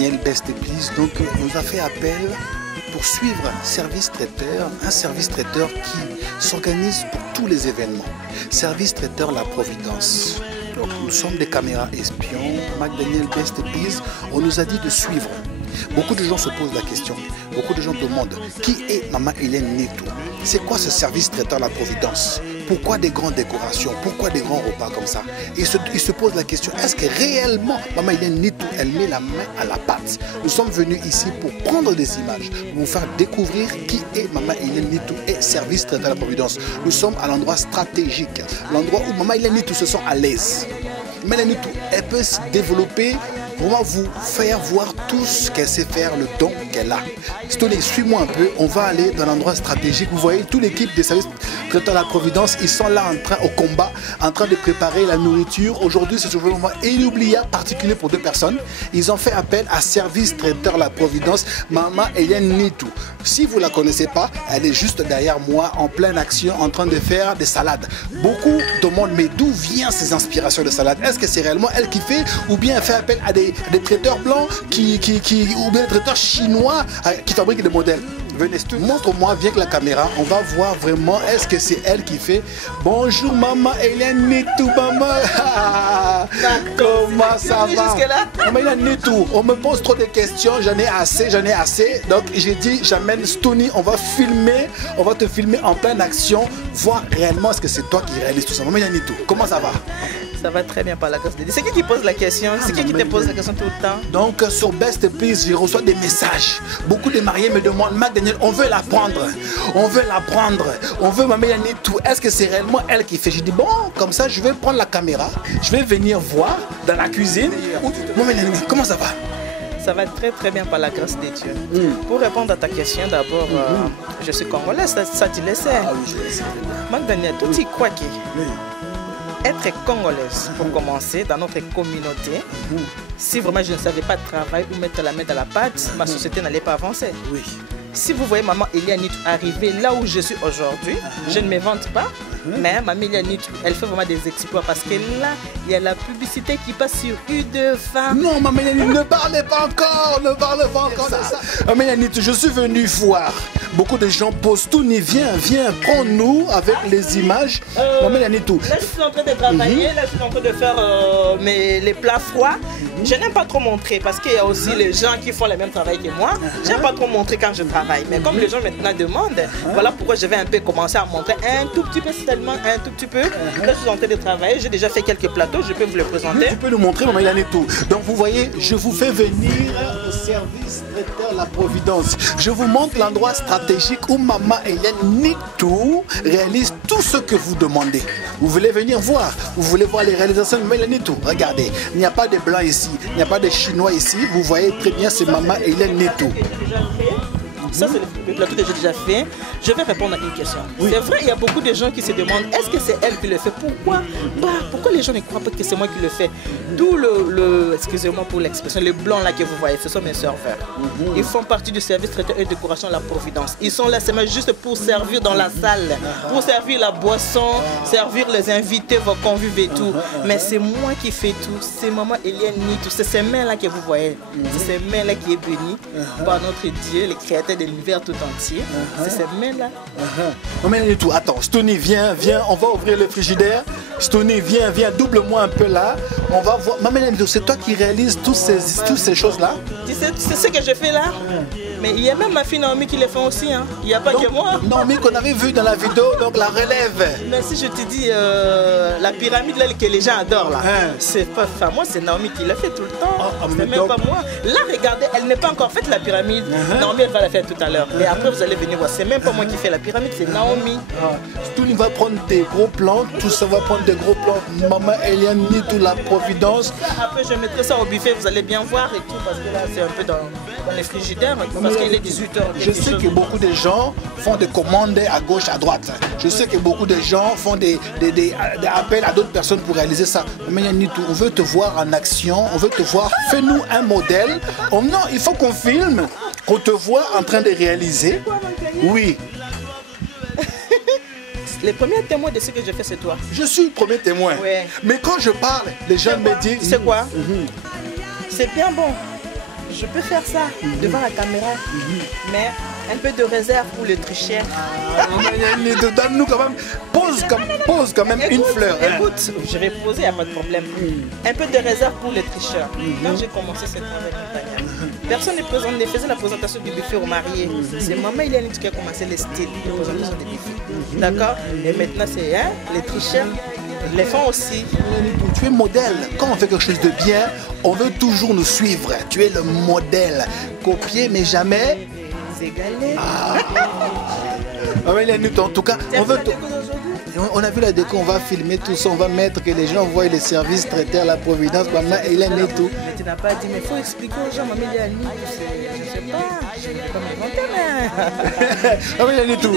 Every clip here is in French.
Daniel Best Épices, donc on nous a fait appel pour suivre un service traiteur qui s'organise pour tous les événements. Service traiteur La Providence. Donc nous sommes des caméras espions, Daniel Best Épices, on nous a dit de suivre. Beaucoup de gens se posent la question, beaucoup de gens demandent qui est Maman Hélène Nitou? C'est quoi ce service traiteur La Providence? Pourquoi des grandes décorations? Pourquoi des grands repas comme ça? Ils se posent la question, est-ce que réellement Maman Hélène Nitou, elle met la main à la pâte? Nous sommes venus ici pour prendre des images, pour vous faire découvrir qui est Maman Hélène Nitou et service traiteur La Providence. Nous sommes à l'endroit stratégique, l'endroit où Maman Hélène Nitou se sent à l'aise. Maman Hélène Nitou, elle peut se développer pour vous faire voir tout ce qu'elle sait faire, le don qu'elle a. Stony, suis-moi un peu, on va aller dans l'endroit stratégique. Vous voyez, toute l'équipe des services traiteurs La Providence, ils sont là au combat, en train de préparer la nourriture. Aujourd'hui, c'est un moment inoubliable, particulier pour deux personnes. Ils ont fait appel à service traiteur La Providence, Maman Hélène Nitou. Si vous ne la connaissez pas, elle est juste derrière moi, en pleine action, en train de faire des salades. Beaucoup demandent, mais d'où viennent ces inspirations de salades? Est-ce que c'est réellement elle qui fait, ou bien elle fait appel à des traiteurs blancs ou bien des traiteurs chinois qui fabriquent des modèles? Venez, montre-moi, viens avec la caméra, on va voir vraiment est-ce que c'est elle qui fait. Bonjour Maman Hélène Nitou, maman. Comment ça va? Maman Hélène Nitou, on me pose trop de questions, j'en ai assez. Donc j'ai dit, j'amène Stony, on va te filmer en pleine action, voir réellement est-ce que c'est toi qui réalise tout ça. Maman Hélène Nitou, comment ça va? Ça va très bien par la grâce de Dieu. C'est qui pose la question? C'est qui te pose la question tout le temps? Donc sur Best Épices, je reçois des messages. Beaucoup de mariés me demandent, Daniel, on veut la prendre. On veut Maman Hélène Nitou. Est-ce que c'est réellement elle qui fait? Je dis, bon, comme ça, je vais prendre la caméra. Je vais venir voir dans la cuisine. Maman Hélène Nitou, comment ça va? Ça va très très bien par la grâce de Dieu. Pour répondre à ta question, d'abord, je suis congolaise, ça tu le sais. Ah oui, je le sais. Daniel, tout y croit que être congolaise, pour commencer, dans notre communauté, si vraiment je ne savais pas travailler ou mettre la main dans la pâte, ma société n'allait pas avancer. Oui. Si vous voyez Maman Hélène Nitou arriver là où je suis aujourd'hui, je ne me vante pas, mais Maman Hélène Nitou, elle fait vraiment des exploits parce que là, il y a la publicité qui passe sur U2 Non, Maman Hélène Nitou, ne parlez pas encore de ça. Maman Hélène Nitou, je suis venu voir. Beaucoup de gens posent tout, viens, prends-nous avec les images. Maman Hélène Nitou. Là, je suis en train de travailler, là, je suis en train de faire les plats froids. Je n'aime pas trop montrer parce qu'il y a aussi les gens qui font le même travail que moi. Je n'aime pas trop montrer quand je travaille. Mais comme les gens maintenant demandent, voilà pourquoi je vais un peu commencer à montrer un tout petit peu, seulement un tout petit peu. Là, je suis en train de travailler, j'ai déjà fait quelques plateaux, je peux vous les présenter. Tu peux nous montrer, Maman Hélène Nitou. Donc vous voyez, je vous fais venir au service traiteur La Providence. Je vous montre l'endroit stratégique où Maman Hélène Nitou réalise tout ce que vous demandez. Vous voulez venir voir, vous voulez voir les réalisations de Maman Hélène Nitou. Regardez, il n'y a pas de blancs ici, il n'y a pas de chinois ici. Vous voyez très bien, c'est Maman Hélène Nitou. Ça, c'est le plateau que j'ai déjà fait. Je vais répondre à une question. Oui. C'est vrai, il y a beaucoup de gens qui se demandent est-ce que c'est elle qui le fait? Pourquoi? Pourquoi les gens ne croient pas que c'est moi qui le fais? D'où excusez-moi pour l'expression, les blancs là que vous voyez, ce sont mes serveurs. Ils font partie du service traiteur et décoration La Providence. Ils sont là seulement juste pour servir dans la salle, pour servir la boisson, servir les invités, vos convives et tout. Mais c'est moi qui fais tout. C'est Maman Hélène Nitou. C'est ces mains là que vous voyez. C'est ces mains là qui est bénie par notre Dieu, le créateur de l'univers tout entier. C'est ces mains-là. Maman Hélène Nitou, attends, Stony, viens, on va ouvrir le frigidaire. Stony, viens, double-moi un peu là. On va voir. Maman Hélène Nitou, c'est toi qui réalises toutes ces choses-là? Tu sais ce que je fais là? Mais il y a même ma fille Naomi qui le fait aussi. Hein. Il n'y a pas que moi. Naomi qu'on avait vu dans la vidéo, donc la relève. Mais si je te dis la pyramide là, que les gens adorent là, c'est pas moi, c'est Naomi qui l'a fait tout le temps. C'est même pas moi. Là, regardez, elle n'est pas encore faite la pyramide. Naomi, elle va la faire tout à l'heure. Et après, vous allez venir voir. C'est même pas moi qui fais la pyramide, c'est Naomi. Tout va prendre des gros plans, tout ça va prendre des gros plans. Maman Hélène Nitou, La Providence. Après, je mettrai ça au buffet, vous allez bien voir et tout, parce que là, c'est un peu dans les frigidaires, parce qu'il est 18h. Je sais que beaucoup de gens font des commandes à gauche, à droite. Je sais que beaucoup de gens font des appels à d'autres personnes pour réaliser ça. Mais Nitou, on veut te voir en action, on veut te voir. Fais-nous un modèle. Oh non, il faut qu'on filme, qu'on te voit en train de réaliser. Oui. Le premier témoin de ce que je fais, c'est toi. Je suis le premier témoin. Ouais. Mais quand je parle, les gens me disent... C'est quoi? C'est bien bon. je peux faire ça devant la caméra, mais un peu de réserve pour les tricheurs. Donne-nous quand même, pose quand même une fleur. Écoute, je vais poser, il n'y a pas de problème. Un peu de réserve pour les tricheurs. Quand j'ai commencé ce travail avec Tania, personne ne faisait la présentation du buffet aux mariés. C'est maman Eliane qui a commencé les styles de présentation du buffet. D'accord? Et maintenant, c'est les tricheurs. Les font aussi. Tu es modèle. Quand on fait quelque chose de bien, on veut toujours nous suivre. Tu es le modèle. Copier, mais jamais égaler. En tout cas, on a vu la déco, on va filmer tout ça, on va mettre que les gens voient les services traiteurs, la Providence, maman, il a mis tout. Mais tu n'as pas dit, mais il faut expliquer aux gens, maman, il a mis, je ne sais pas, je ne vais pas m'inventer, mais. Maman, il a mis tout.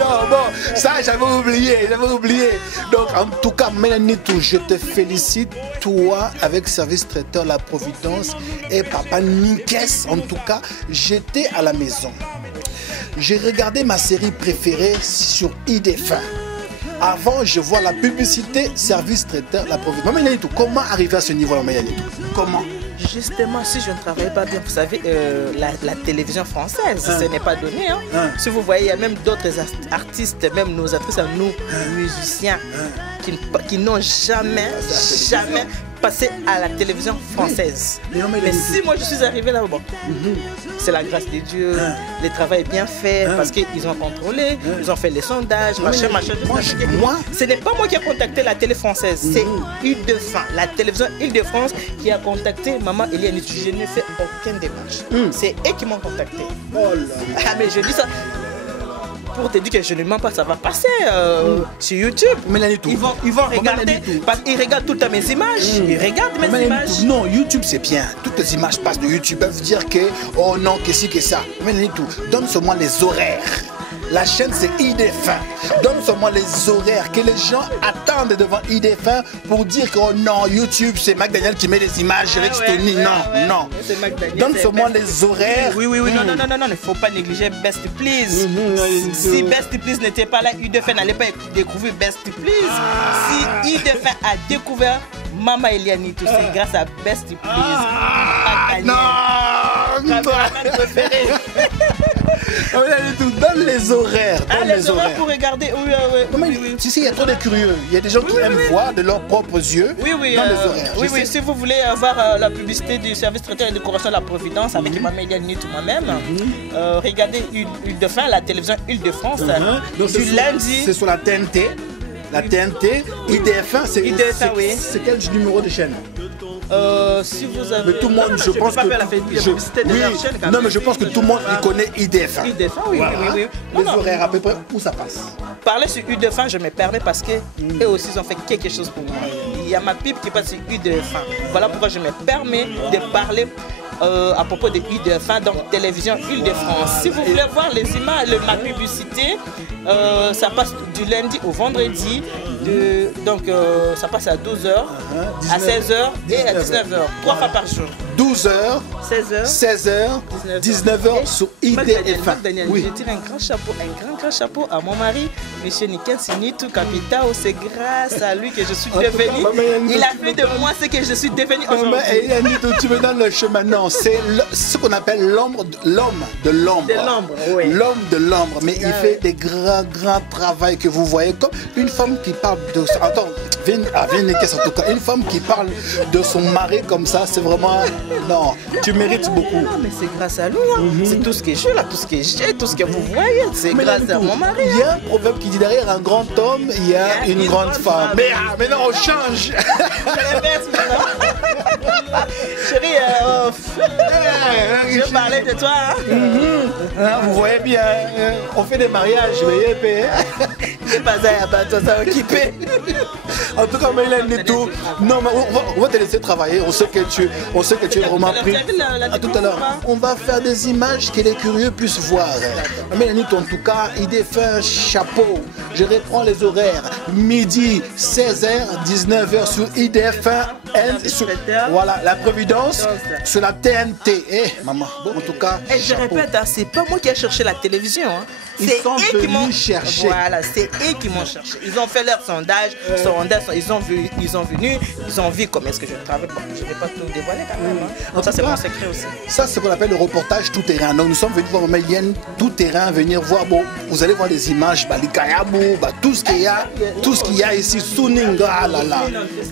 Non, bon, ça j'avais oublié. Donc en tout cas, Mélanie Tout, je te félicite, toi avec Service Traiteur La Providence et Papa Nikes. En tout cas, j'étais à la maison. J'ai regardé ma série préférée sur IDF1. Avant, je vois la publicité Service Traiteur La Providence. Mélanie Tout, comment arriver à ce niveau-là, Mélanie Tout? Comment? Justement, si je ne travaillais pas bien, vous savez, la télévision française, ce n'est pas donné. Si vous voyez, il y a même d'autres artistes, même nos actrices, nous, musiciens, qui n'ont jamais passé à la télévision française. Mais si moi je suis arrivé là, bon, c'est la grâce de Dieu, le travail est bien fait, parce qu'ils ont contrôlé, ils ont fait les sondages, machin. Moi, ce n'est pas moi qui ai contacté la télé française, c'est Île-de-France, la télévision Île-de-France qui a contacté maman Eliane. Je n'ai fait aucune démarche. C'est eux qui m'ont contacté. Oh là. Ah, mais je dis ça pour te dire que je ne mens pas, ça va passer sur YouTube. Ils vont regarder, parce qu'ils regardent toutes mes images. Ils regardent mes images. Non, YouTube c'est bien. Toutes les images passent de YouTube. Ils peuvent dire que, oh non, que si, que ça. Mélanie Tout, donne seulement les horaires. La chaîne c'est IDF1. Donne seulement les horaires que les gens attendent devant IDF1 pour dire que oh non, YouTube c'est McDaniel qui met les images avec Stony. Non. Donne seulement les horaires. Oui, non, il ne faut pas négliger Best Please. Si Best Please n'était pas là, IDF1 n'allait pas découvrir Best Please. Si IDF1 a découvert Maman Eliane Tout, c'est grâce à Best Please. Non. Donne les horaires. Les horaires pour regarder. Oui. Tu sais, il y a trop de curieux. Il y a des gens qui aiment voir de leurs propres yeux. Oui. Dans les horaires. Oui, si vous voulez avoir la publicité du service traiteur et décoration de la Providence avec Maman Eliane Tout moi-même, regardez Île-de-France, la télévision Île-de-France, du lundi. C'est sur la TNT. La TNT, IDF1, c'est quel numéro de chaîne? Si vous avez... Mais tout le monde, je pense que... Non, mais je pense que tout le monde il connaît IDF1. IDF1, oui. Les horaires, à peu près, où ça passe? Parler sur IDF1, je me permets parce que eux aussi, ils ont fait quelque chose pour moi. Il y a ma pipe qui passe sur IDF1. Voilà pourquoi je me permets de parler à propos de IDF1, donc télévision Île-de-France. Si vous voulez voir les images, ma publicité, ça passe du lundi au vendredi. Donc ça passe à 12h, à 16h et à 19h, 3 fois par jour. 12h, 16h, 16h, 19h sur IDF1. Oui. Je tire un grand chapeau à mon mari, M. Nikes Nitu Capitao. C'est grâce à lui que je suis devenu. Il a fait de moi ce que je suis devenu aujourd'hui. Tu me donnes le chemin. Non, c'est ce qu'on appelle l'homme de l'ombre. L'homme de l'ombre. Mais il fait des grands travaux que vous voyez. Comme une femme qui parle de... Attends, Nikes en tout cas. Une femme qui parle de son mari comme ça, c'est vraiment... Non, tu mérites beaucoup. Non, mais c'est grâce à lui. C'est tout ce que je là, tout ce que j'ai, tout ce que vous voyez. C'est grâce à mon mari. Il y a un proverbe qui dit derrière un grand homme, il y a une grande femme. Mais maintenant, on change. Chérie, je parlais de toi. Vous voyez bien, on fait des mariages, mais c'est pas ça, toi, ça occupé. En tout cas, Mélanie Tout, non, mais on va te laisser travailler. On sait que tu es vraiment pris. À tout à l'heure, on va faire des images que les curieux puissent voir. Mélanie Tout, en tout cas, il fait un chapeau. Je reprends les horaires. Midi, 16h, 19h sur IDF1. Voilà, la Providence sur la TNT. Maman, bon, en tout cas. Et je répète, c'est pas moi qui ai cherché la télévision. Ils sont venus chercher. Voilà, c'est eux qui m'ont cherché. Ils ont fait leur sondage ils ont venu, ils ont vu comment est-ce que je travaille. Bon, je ne vais pas tout dévoiler quand même. Hein. Ça, c'est mon secret aussi. Ça, c'est ce qu'on appelle le reportage tout terrain. Donc, nous sommes venus voir Maman Hélène tout terrain, venir voir. Bon, vous allez voir les images, bah, les kayabou, bah, tout ce qu'il y a ici, Suninga, ah là là.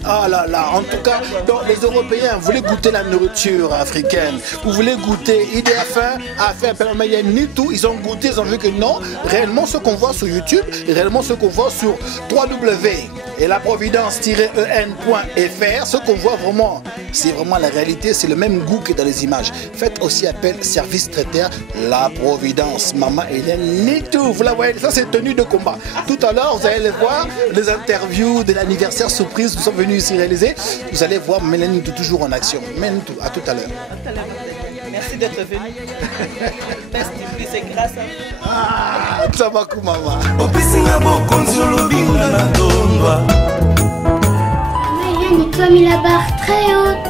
Ah là là. En tout cas, donc, les Européens, vous voulez goûter la nourriture africaine, vous voulez goûter. IDF a fait appel à Maman Hélène, ni tout. Ils ont goûté, ils ont vu que non, réellement ce qu'on voit sur YouTube, réellement ce qu'on voit sur www.laprovidence-en.fr, ce qu'on voit vraiment, c'est vraiment la réalité, c'est le même goût que dans les images. Faites aussi appel service traiteur La Providence, Maman Hélène, ni tout. Vous la voyez, ça c'est tenue de combat. Tout à l'heure, vous allez voir les interviews de l'anniversaire surprise que nous sommes venus ici réaliser. Vous allez voir Maman Hélène toujours en action. Tout. À tout à l'heure. Merci d'être venu. Merci, c'est grâce à vous. Ah, ça va comme maman. Maman Hélène, toi mis la barre très haute.